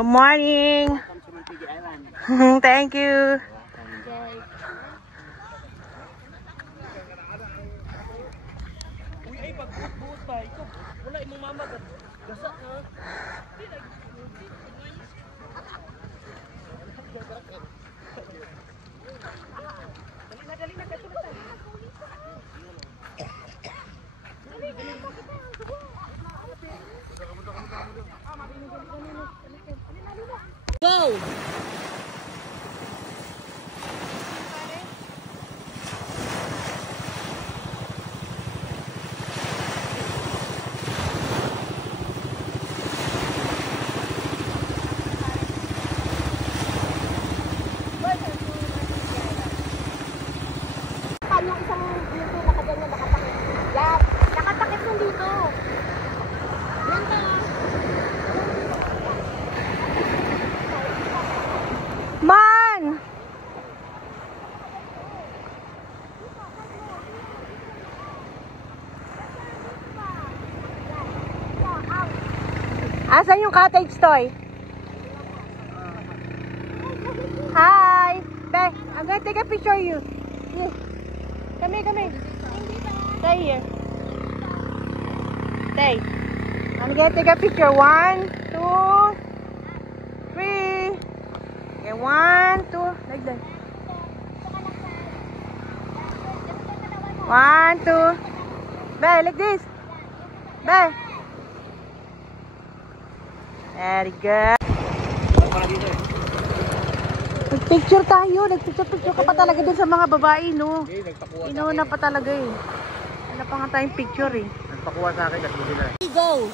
Good morning. Welcome to Montigi Island. Thank you. Uy, ay pagbuot ba? Ito, wala imong mama gasa na. Dali na katulad. Go! Yung isang dito nakaganyan, nakatakip. Yan, nakatakip nun dito. Yan ka. Man! Asan yung cottage toy? Hi! Be, I'm gonna take a picture of you. Yes. Come here, come here. Stay here. Stay. I'm gonna take a picture. 1, 2, 3. Okay, 1, 2. Like that. 1, 2. Be, like this. Be. Very good. Nagpicture tayo. Nagpicture ka pa talaga dun sa mga babae, no? Inuuna pa talaga eh. Wala pa nga tayong picture eh. Nagpakuha sa akin kasi sila. Go!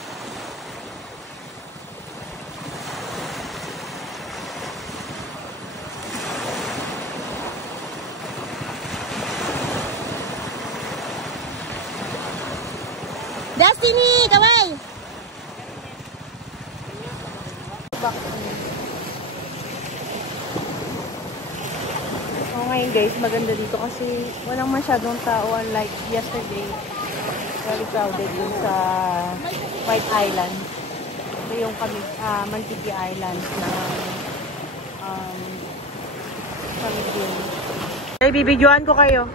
Destiny! Kaway! So ngayon guys, maganda dito kasi walang masyadong tao unlike yesterday. Very crowded dun sa White Island. Ito yung Montigi Island na kami din. Ay, bibidyoan ko kayo.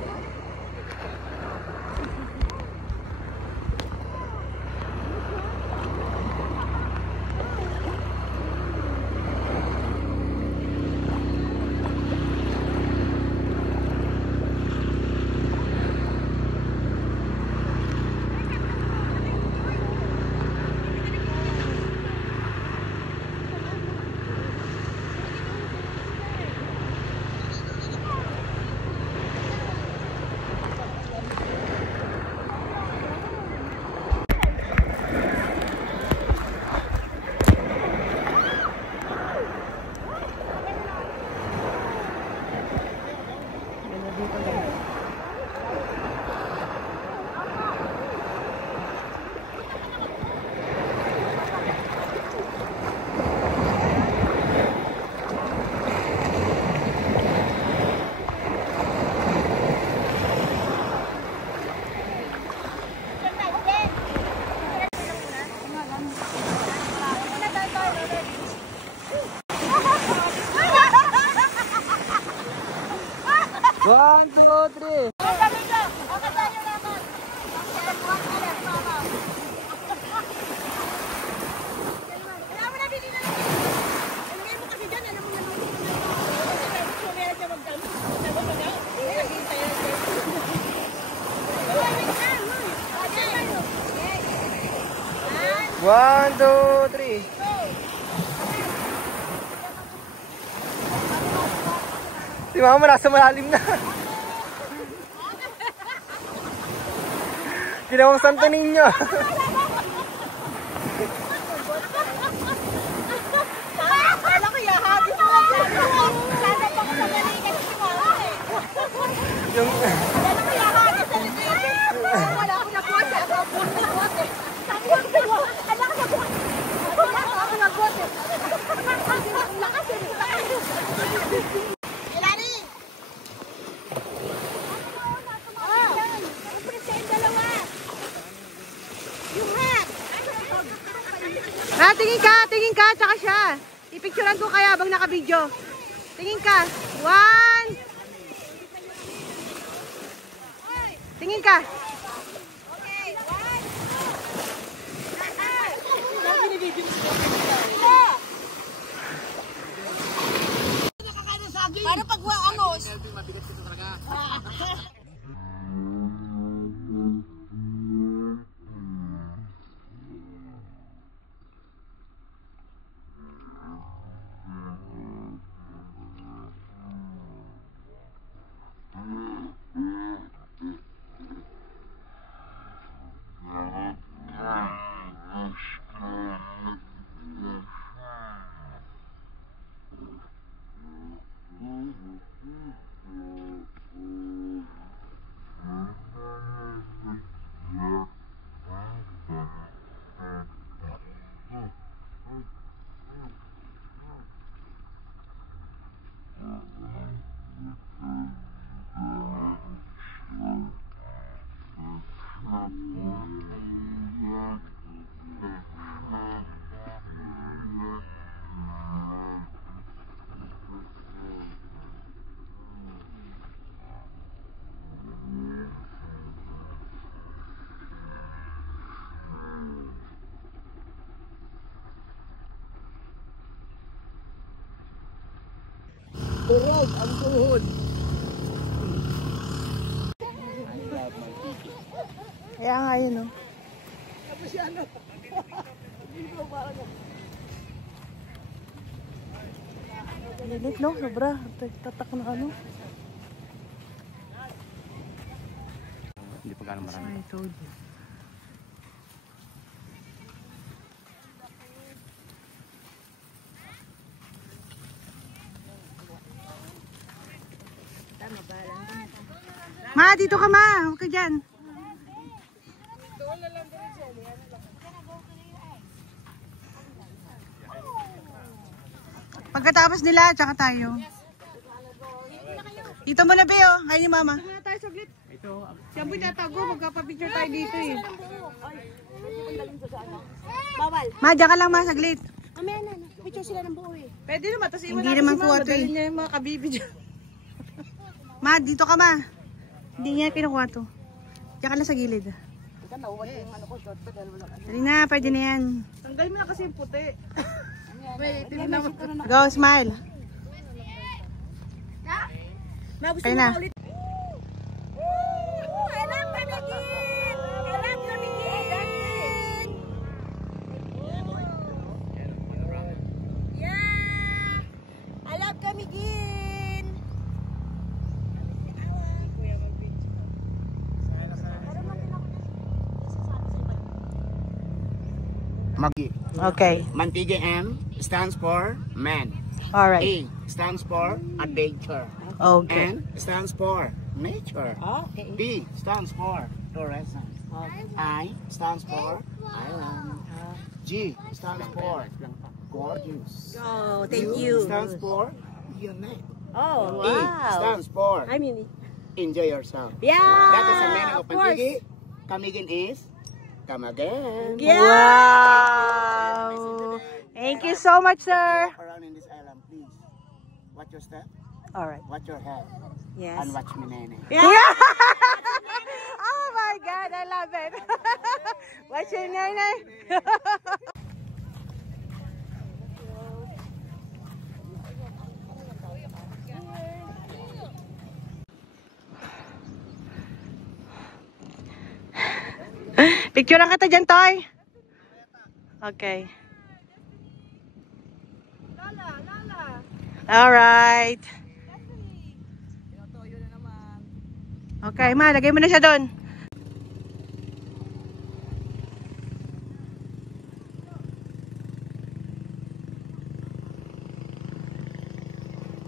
One, two, three. One, two, three. Si mama nasa malalim na. Ginawang Santo Niño. Kala ko yahagis mo. Sana pa ko pagalikan si mama eh. Yung... Kala ko yahagis sa litin. Wala ko nakuha siya. Sabi ko nakuha. Sabi ko nakuha. Wala ko nakuha. Wala ko nakuha. Lakas eh. Ilani! Tingin ka, tsaka siya. Ipicturean ko kaya habang naka-video. Tingin ka. 1. Tingin ka. Okay, 1. Para pag ano? Mabigat ko talaga. Turog ang tuhod. Kaya nga yun, no? Lilit, no? Sobra. Tatak na ano. Hindi pa gano'ng marami. I told you. Ma, dito ka ma. Huwag ka dyan. Pagkatapos nila, tsaka tayo. Dito muna, Beo. Kayo ni Mama. Dito muna tayo saglit. Siyempre tatago, magkapapicture tayo dito eh. Bawal. Ma, dyan ka lang ma, saglit. Mamaya na. Picture sila ng buo eh. Pwede naman, tapos iwan natin si Mama. Dali niya yung mga kabibi dyan. Ma, dito ka ma. Hindi niya kinukuha to. Diyan ka lang sa gilid. Dali na, pwede na yan. Tanggal mo na kasi yung puti. Go, smile. Kaya na. I love Camiguin. Magi. Okay. Mantiga M stands for man. Alright. A stands for adventure. Okay. N stands for nature. Okay. B stands for tourism. I stands for island. G stands for gorgeous. Oh, thank U you. stands for unique. Oh, E wow. stands for I mean, enjoy yourself. yeah. That is the meaning of of course. Pantigi. Kamigin is come again. Yeah. Wow. Thank you so much, sir. Walk around in this island, please. Watch your step, Alright. watch your head, Yes. and watch me, nene. Yeah. Oh my God, I love it. What's your name? Picture lang kita dyan, Toy. Okay. Alright. Okay, ma, lagay mo na siya doon.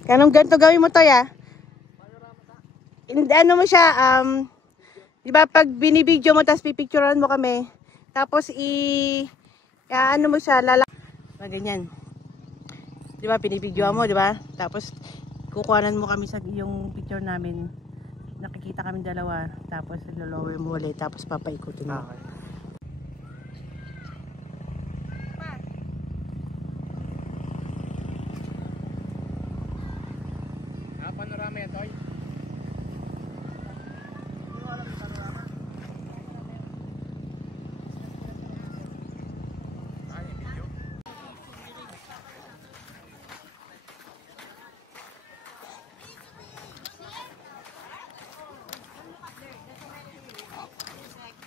Kanong ganito gawin mo, Toy, ah? Ano mo siya, di ba pag binibidyo mo, tapos pipicturean mo kami, tapos ano mo siya, ganyan. Di ba, pinibidyoan mo, di ba? Tapos, kukuhanan mo kami sa yung picture namin. Nakikita kami dalawa. Tapos, lolower mo ulit. Tapos, papaikutin mo. Okay.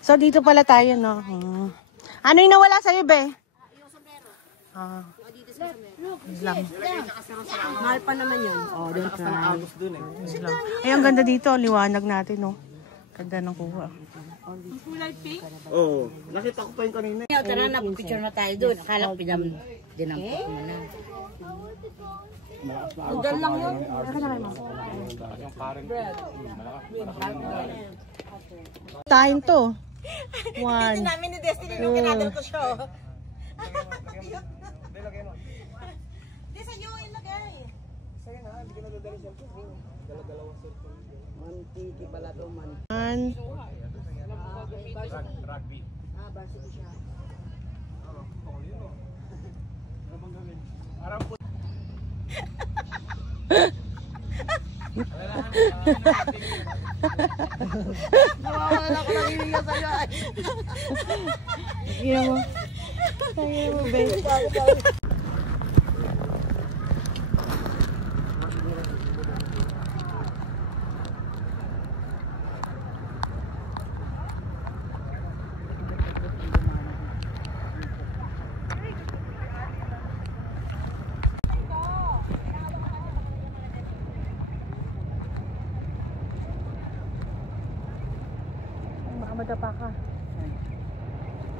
So, dito pala tayo, no? Ano yung nawala sa'yo, be? Yung sombrero. Lang. Mahal pa naman yun. Oh, don't try. Ay, ang ganda dito. Liwanag natin, no? Ganda ng kuha. Oo. Nakita ko pa yung kanina. Tara na, picture na tayo doon. Akala ko dinampot mo na. Udal lang yun. Tahin to. One. Namin ni Destiny nung kinadal ko siya. Di sa iyo ilagay. Sa'yo na, hindi ko nadadali siya. Dala-dalawang cellphone. Mantiki pala to, man. One. Rugby. Varsity siya. Parang po. Nawawala ko lang hininga sa'yo. Tingnan mo. Tingnan mo, be. Madapa ka.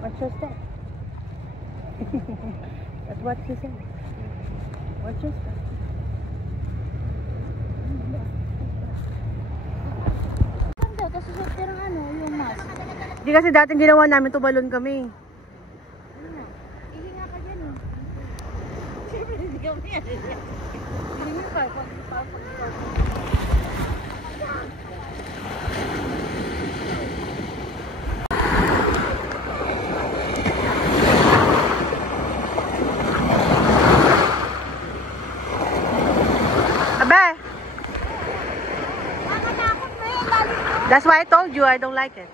What's your step? That's what she said. What's your step? Kasi sa tirang ano, yung mask. Hindi kasi dating ginawa namin, tumalon kami. Ihinga ka dyan eh. Siyempre hindi kami yan. Ihinga ka. That's why I told you I don't like it.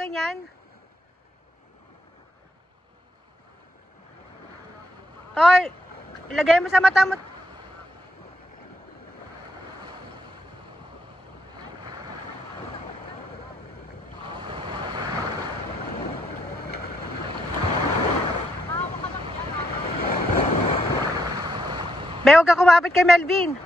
Ganyan. Toy, ilagay mo sa mata mo. Be, huwag ka kumapit kay Melvin.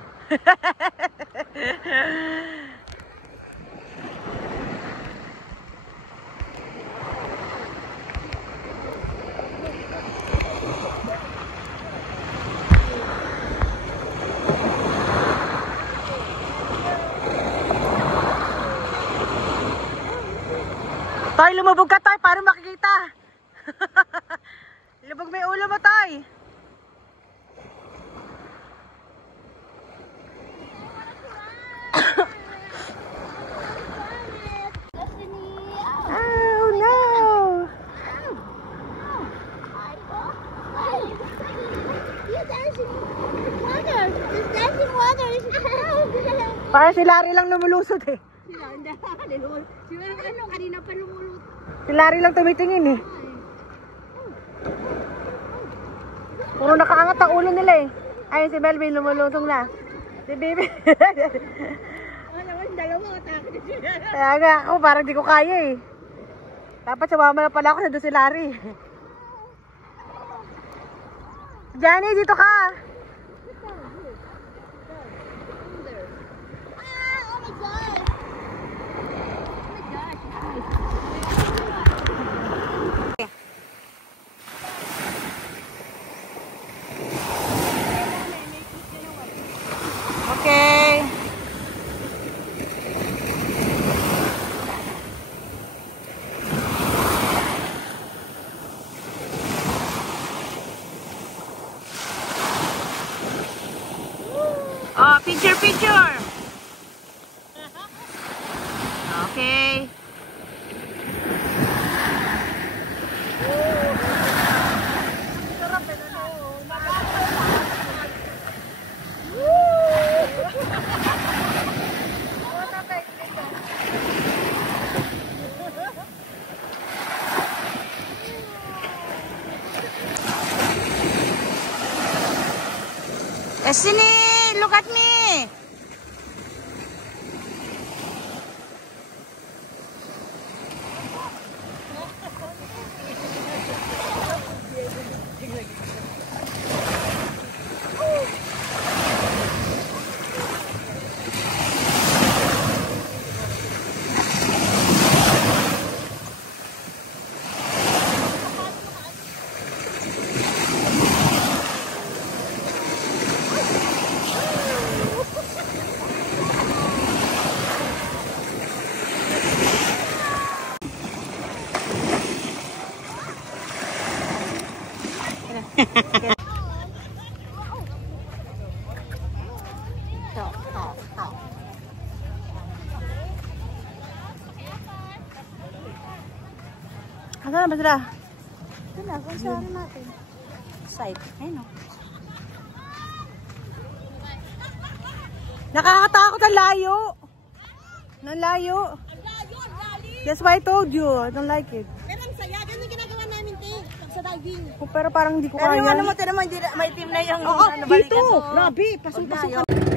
Toy, lumubog ka, Toy, para makikita. Lubog may ulo mo, Toy. Oh, no. You're dancing water. It's dancing water. Para si Larry lang lumulusot eh. Ano, kanina pa lumulot. Si Larry lang tumitingin eh. Puro nakaangat ang ulo nila eh. Ayun si Melvin lumulusong na. Si Baby. Dalawa atake siya. Kaya nga ako parang di ko kaya eh. Dapat sumama na pala ako sa doon si Larry. Johnny, dito ka. Oh my God. Okay. Oh, picture, picture. Okay. Destiny, look at me. Asan na ba sila? Ito na, kung saan natin. Side. Ayun o. Nakakatakot ang layo. Ang layo. That's why I told you. I don't like it. Pero ang saya, ganun ginagawa namin, te. Pag sa diving. Pero parang hindi ko Pero kaya. yung ano mo, te naman, may team na yung Oo, dito. Grabe, pasok-pasok.